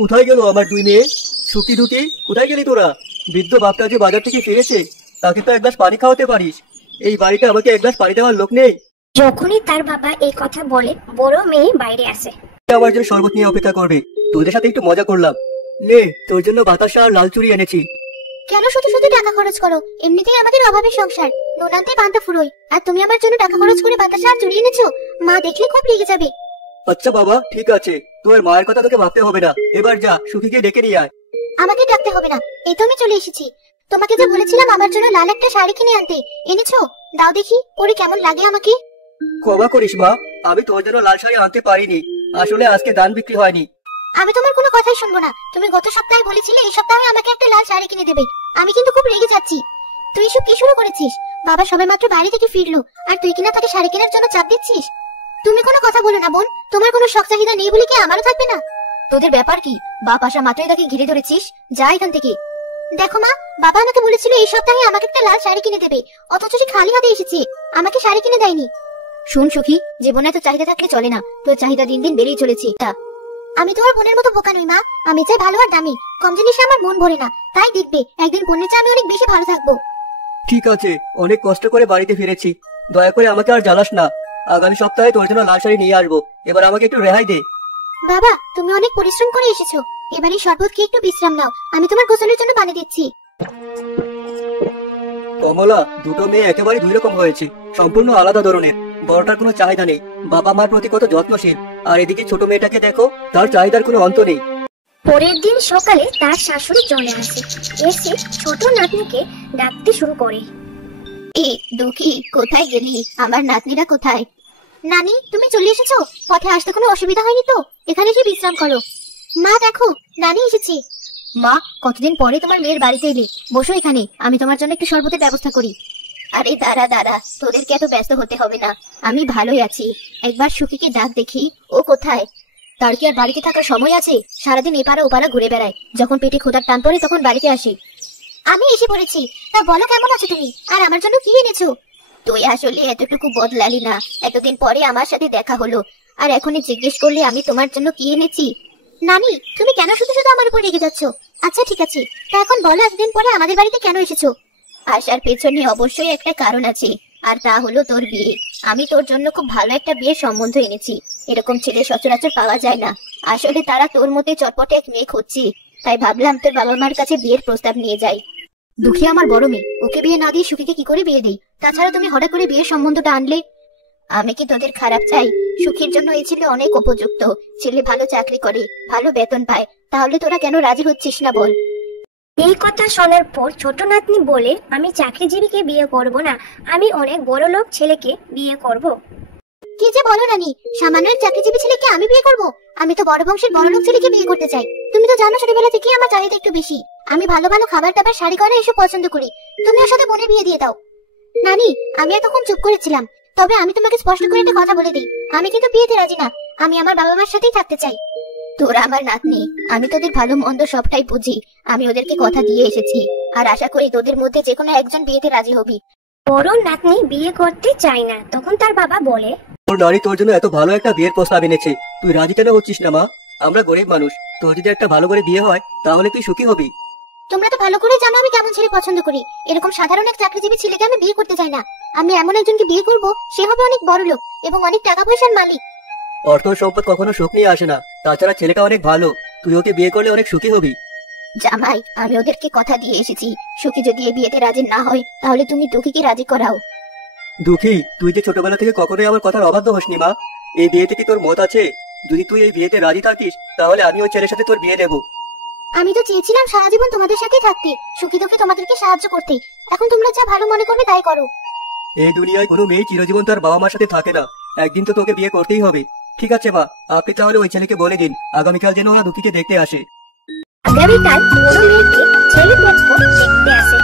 কোথায় গেল আমার দুই মেয়ে? সুখী দুটি কোথায় গেলি তোরা? বৃদ্ধ বাপটা যে বাজার থেকে ফিরেছে, তাকে তো এক গ্লাস পানি খাওয়াতে পারিস। এই বাড়িতে আমাকে এক গ্লাস পানি দেওয়ার লোক নেই। যখনই তার বাবা এই কথা বলে, বড় মেয়ে বাইরে আসে। আমার জন্য শরবত নিয়ে অপেক্ষা করবে। তোদের সাথে একটু মজা করলাম। নে, তোর জন্য বাতাসা আর লাল চুড়ি এনেছি। কেন শুধু শুধু টাকা খরচ করো? এমনিতেই আমাদের অভাবের সংসার, নোনান্তে পান্তা ফুরোই, আর তুমি আমার জন্য টাকা খরচ করে বাতাসা আর চুড়ি এনেছো? মা দেখলে খুব রেগে যাবে। আচ্ছা বাবা, ঠিক আছে, তোর মায়ের কথা তোকে ভাবতে হবে না। এবার যা, সুখীকে ডেকে নিয়ে আয়। আমাকে ডাকতে হবে না, এই তো আমি চলে এসেছি। তোমাকে যে বলেছিলাম আমার জন্য লাল একটা শাড়ি কিনে আনতে, এনেছো? দাও দেখি, পরে কেমন লাগে আমাকে। ক্ষমা করিস মা, আমি তোর জন্য লাল শাড়ি আনতে পারিনি। আসলে আজকে ধান বিক্রি হয়নি। আমি তোমার কোনো কথাই শুনবো না। তুমি গত সপ্তাহে বলেছিলে এই সপ্তাহে আমাকে একটা লাল শাড়ি কিনে দেবে। আমি কিন্তু খুব রেগে যাচ্ছি। তুই এসব কি শুরু করেছিস? বাবা সবেমাত্র বাইরে থেকে ফিরলো, আর তুই কিনা তাকে শাড়ি কেনার জন্য চাপ দিচ্ছিস? তুমি কোনো কথা বলো না বোন। তোমার কোনো শখ চাহিদা নেই বলে কি আমারও থাকবে না? তোদের ব্যাপার কি? বাপ আসা মাত্রই তাকে ঘিরে ধরেছিস? যা এখান থেকে। দেখো মা, বাবা আমাকে বলেছিল এই সপ্তাহে আমাকে একটা লাল শাড়ি কিনে দেবে, অথচ সে খালি হাতে এসেছে, আমাকে শাড়ি কিনে দেয়নি। শুন সুখী, জীবনে এত চাহিদা থাকলে চলে না। তোর চাহিদা দিন দিন বেড়েই চলেছে। আমি তোমার বোনের মতো বোকা নই মা। আমি চাই ভালো আর দামি। কম জিনিসে আমার মন ভরে না। তাই দেখবে একদিন বোনের চেয়ে আমি অনেক বেশি ভালো থাকবো। ঠিক আছে, অনেক কষ্ট করে বাড়িতে ফিরেছি, দয়া করে আমাকে আর জ্বালাস না। আগামী সপ্তাহে তোর জন্য লাল শাড়ি নিয়ে আসবো। এবার আমাকে একটু রেহাই দে। বাবা, তুমি অনেক পরিশ্রম করে এসেছো। এবার এই শরবত খেয়ে একটু বিশ্রাম নাও। আমি তোমার গোসলের জন্য পানি দিচ্ছি। কমলা, দুটো মেয়ে একেবারে দুই রকম হয়েছে, সম্পূর্ণ আলাদা ধরনের। বড়টার কোনো চাহিদা নেই, বাবা মার প্রতি কত যত্নশীল। আর এদিকে ছোট মেয়েটাকে দেখো, তার চাহিদার কোনো অন্ত নেই। পরের দিন সকালে তার শাশুড়ি চলে আসে, এসে ছোট নাতনিকে ডাকতে শুরু করে। দুঃখী, কোথায় গেলি? আমার নাতনিরা কোথায়? নানি, তুমি চলে এসেছো? পথে আসতে কোনো অসুবিধা হয়নি তো? এখানে এসে বিশ্রাম করো। মা দেখো, নানি এসেছি। মা, কতদিন পরে তোমার মেয়ের বাড়িতে এলে। বসো এখানে, আমি তোমার জন্য একটু শরবতের ব্যবস্থা করি। আরে দাঁড়া দাঁড়া, তোদেরকে এত ব্যস্ত হতে হবে না, আমি ভালোই আছি। একবার সুখীকে ডাক দেখি, ও কোথায়? তার কি আর বাড়িতে থাকার সময় আছে? সারাদিন এপারা ওপারা ঘুরে বেড়ায়, যখন পেটে ক্ষুধার টান পড়ে তখন বাড়িতে আসি। আমি এসে পড়েছি, তা বলো কেমন আছো তুমি, আর আমার জন্য কি এনেছো? তুই আসলে এতটুকু বদলালি না। এতদিন পরে আমার সাথে দেখা হলো, আর এখনই জিজ্ঞেস করলে আমি তোমার জন্য কি এনেছি? নানি, তুমি কেন শুধু শুধু আমার উপর রেগে যাচ্ছ? আচ্ছা ঠিক আছে, তা এখন বলো এতদিন পরে আমাদের বাড়িতে কেন এসেছো? আসার পেছনে অবশ্যই একটা কারণ আছে, আর তা হলো তোর বিয়ে। আমি তোর জন্য খুব ভালো একটা বিয়ের সম্বন্ধ এনেছি। এরকম ছেলে সচরাচর পাওয়া যায় না। আসলে তারা তোর মধ্যে চটপটে এক মেয়ে খুঁজছি, তাই ভাবলাম তোর বাবা মার কাছে বিয়ের প্রস্তাব নিয়ে যাই। দুঃখী আমার বড় মেয়ে, ওকে বিয়ে না দিয়ে সুখীকে কি করে বিয়ে দেই? তাছাড়া তুমি হঠাৎ করে বিয়ের সম্বন্ধটা আনলে। আমি কি তোদের খারাপ চাই? সুখীর জন্য এই ছেলে অনেক উপযুক্ত। ছেলে ভালো চাকরি করে, ভালো বেতন পায়, তাহলে তোরা কেন রাজি হচ্ছিস না বল? এই কথা শোনার পর ছোট নাতনি বলে, আমি চাকরিজীবীকে বিয়ে করব না, আমি অনেক বড় লোক ছেলেকে বিয়ে করব। কি যে বলো নানি, সামান্য এক চাকরিজীবী ছেলেকে আমি বিয়ে করব? আমি তো বড় বংশের বড় লোক ছেলেকে বিয়ে করতে চাই। তুমি তো জানো ছোটবেলা থেকে আমার চাহিদা একটু বেশি। আমি ভালো ভালো খাবার টাবার, শাড়ি গয়না এসব পছন্দ করি। তুমি ওর সাথে বোনের বিয়ে দিয়ে দাও। নানি, আমি এতক্ষণ চুপ করেছিলাম, তবে আমি তোমাকে স্পষ্ট করে একটা কথা বলে দিই, আমি কিন্তু বিয়েতে রাজি না। আমি আমার বাবা মার সাথেই থাকতে চাই। তোরা আমার নাতনি, আমি তোদের ভালো মন্দ সবটাই বুঝি। আমি ওদেরকে কথা দিয়ে এসেছি, আর আশা করি তোদের মধ্যে যে কোনো একজন বিয়েতে রাজি হবি। বড় নাতনি বিয়ে করতে চায় না, তখন তার বাবা বলে, তোর নারী তোর জন্য এত ভালো একটা বিয়ের প্রস্তাব এনেছে, তুই রাজি কেন হচ্ছিস না মা? আমরা গরিব মানুষ, তোর যদি একটা ভালো করে বিয়ে হয় তাহলে তুই সুখী হবি। তোমরা তো ভালো করে জানো আমি কেমন ছেলে পছন্দ করি। এরকম সাধারণ এক চাকরিজীবী ছেলেকে আমি বিয়ে করতে চাই না। আমি এমন একজনকে বিয়ে করব, সে হবে অনেক বড় লোক এবং অনেক টাকা পয়সার মালিক। অর্থ সম্পদ কখনো সুখ নিয়ে আসে না, তাছাড়া ছেলেটা অনেক ভালো, তুই ওকে বিয়ে করলে অনেক সুখী হবি। জামাই, আমি ওদেরকে কথা দিয়ে এসেছি, সুখী যদি এই বিয়েতে রাজি না হয় তাহলে তুমি দুঃখীকে রাজি করাও। দুঃখী, তুই যে ছোটবেলা থেকে কখনোই আমার কথার অবাধ্য হসনি মা। এই বিয়েতে কি তোর মত আছে? যদি তুই এই বিয়েতে রাজি থাকিস তাহলে আমি ওই ছেলের সাথে তোর বিয়ে দেবো। আমি তো চেয়েছিলাম সারা জীবন তোমাদের সাথেই থাকতে, সুখী দুঃখে তোমাদেরকে সাহায্য করতে। এখন তোমরা যা ভালো মনে করবে তাই করো। এই দুনিয়ায় কোনো মেয়ে চিরজীবন তার বাবা মার সাথে থাকে না, একদিন তো তোকে বিয়ে করতেই হবে। ঠিক আছে মা, আপনি তাহলে ওই ছেলেকে বলে দিন আগামীকাল যেন ওরা দুঃখীকে দেখতে আসে। আগামীকাল বড় মেয়েকে ছেলে পক্ষ দেখতে আসে।